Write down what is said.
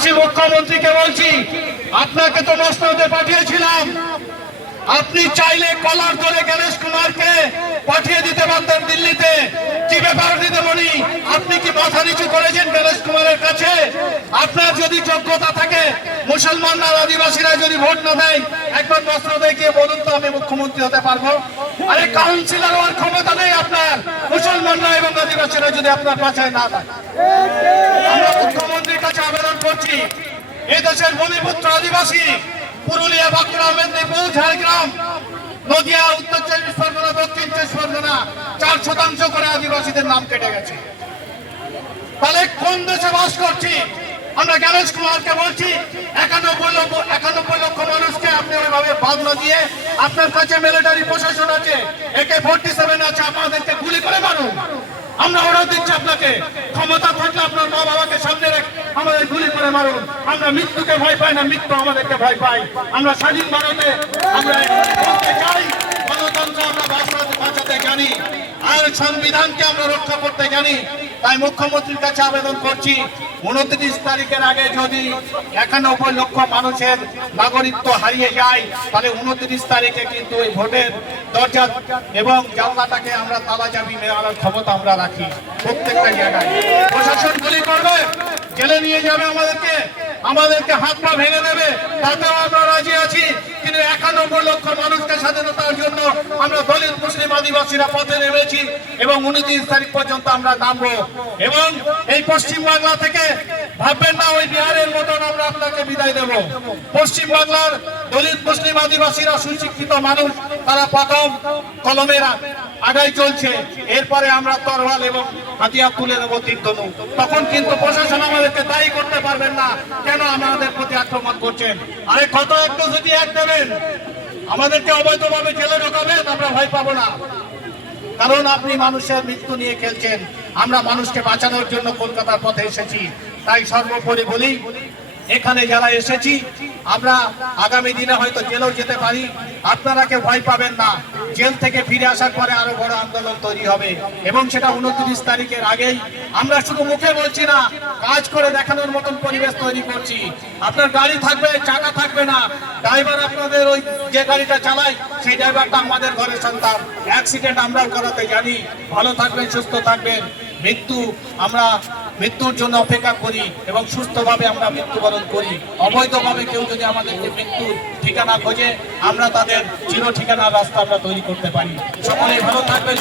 পাশাপাশি মুখ্যমন্ত্রীকে বলছি, আপনাকে তো মসনদে পাঠিয়েছিলাম, আপনি চাইলে কলার ধরে গণেশ কুমারকে পাঠিয়ে দিতে পারতেন দিল্লিতে। কি ব্যাপার দিদিমণি, আপনি কি মাথা নিচু করেছেন গণেশ কুমারের কাছে? আপনার যদি যোগ্যতা থাকে, মুসলমানরা আদিবাসীরা যদি ভোট না দেয়, একবার মসনদে গিয়ে বলুন তো আমি মুখ্যমন্ত্রী হতে পারবো। আরে কাউন্সিলর হওয়ার ক্ষমতা নেই আপনার, মুসলমানরা এবং আদিবাসীরা যদি আপনার পাশায় না থাকে। আমরা মুখ্যমন্ত্রীর কাছে আবেদন করছি, এই দেশের ভূমিপুত্র আদিবাসী পুরুলিয়া, বাঁকুড়া, মেদিনীপুর, ঝাড়গ্রাম, নদিয়া, উত্তর 24 পরগনা, দক্ষিণ 24 পরগনা 4% করে আদিবাসীদের নাম কেটে গেছে। তাহলে কোন দেশে বাস করছি? আমরা গণেশ কুমারকে বলছি 91 লক্ষ মানুষকে আপনি ওইভাবে বাঁধনা দিয়ে, আপনার কাছে মিলিটারি প্রশাসন আছে, AK-47 আছে, আপনাদেরকে গুলি করে মারুন। আমরা অর্ডার দিচ্ছি আপনাকে, ক্ষমতা থাকলে আপনার মা বাবাকে সামনে রেখে আমাদের গুলি করে মারুন। আমরা মৃত্যুকে ভয় পাই না, মৃত্যু আমাদেরকে ভয় পাই। আমরা স্বাধীন ভারতে আমরা বলতে চাই, গণতন্ত্র আমরা বাঁচাতে জানি, আর সংবিধানকে আমরা রক্ষা করতে জানি। তাই মুখ্যমন্ত্রীর কাছে আবেদন করছি, 29 তারিখের আগে যদি 91 লক্ষ মানুষের নাগরিকত্ব হারিয়ে যায়, তাহলে 29 তারিখে কিন্তু এই ভোটের দরজা এবং জানলাটাকে আমরা তালাচাবি মেরানোর ক্ষমতা আমরা রাখি। প্রত্যেকটা জায়গায় প্রশাসন গুলি করবে, জেলে নিয়ে যাবে আমাদেরকে হাত পা ভেঙে দেবে, তাতেও আমরা রাজি আছি। কিন্তু 91 লক্ষ মানুষকে স্বাধীনতার জন্য আমরা দলিত মুসলিম আদিবাসীরা পথে নেমেছি এবং 29 তারিখ পর্যন্ত আমরা নামবো। এবং এই পশ্চিমবাংলা থেকে ভাববেন না ওই বিহারের মতন আমরা আপনাকে বিদায় দেব। পশ্চিমবাংলার দলিত মুসলিম আদিবাসীরা সুশিক্ষিত মানুষ, তারা প্রথম কলমের আগায় চলছে, এরপরে আমরা তরোয়াল এবং হাতিয়ার তুলে দেবো তীর-ধনু। তখন কিন্তু প্রশাসন আমাদেরকে দায়ী করতে পারবেন না কেন আমাদের প্রতি আক্রমণ করছেন। আরে কত একটু যদি এক দেবেন, আমাদেরকে অবৈধভাবে জেলে ঢোকাবেন, আমরা ভয় পাবো না। কারণ আপনি মানুষের মৃত্যু নিয়ে খেলছেন, আমরা মানুষকে বাঁচানোর জন্য কলকাতার পথে এসেছি। তাই সর্বোপরি বলি, এখানে যারা এসেছি আমরা আগামী দিনে হয়তো জেলেও যেতে পারি, আপনারা কেউ ভয় পাবেন না। জেল থেকে ফিরে আসার পরে আরো বড় আন্দোলন তৈরি হবে এবং সেটা 29 তারিখের আগেই। আমরা শুধু মুখে বলছি না, কাজ করে দেখানোর মতন পরিবেশ তৈরি করছি। আপনার গাড়ি থাকবে, চাকা থাকবে না, ড্রাইভার আপনাদের ওই যে গাড়িটা চালায় সেই ড্রাইভারটা আমাদের ঘরের সন্তান। অ্যাক্সিডেন্ট আমরাও করাতে জানি। ভালো থাকবেন, সুস্থ থাকবেন। আমরা মৃত্যুর জন্য অপেক্ষা করি এবং সুস্থভাবে আমরা মৃত্যুবরণ করি। অবৈধভাবে কেউ যদি আমাদেরকে মৃত্যুর ঠিকানা খোঁজে, আমরা তাদের চির ঠিকানার রাস্তা আমরা তৈরি করতে পারি। সকলেই ভালো থাকবেন।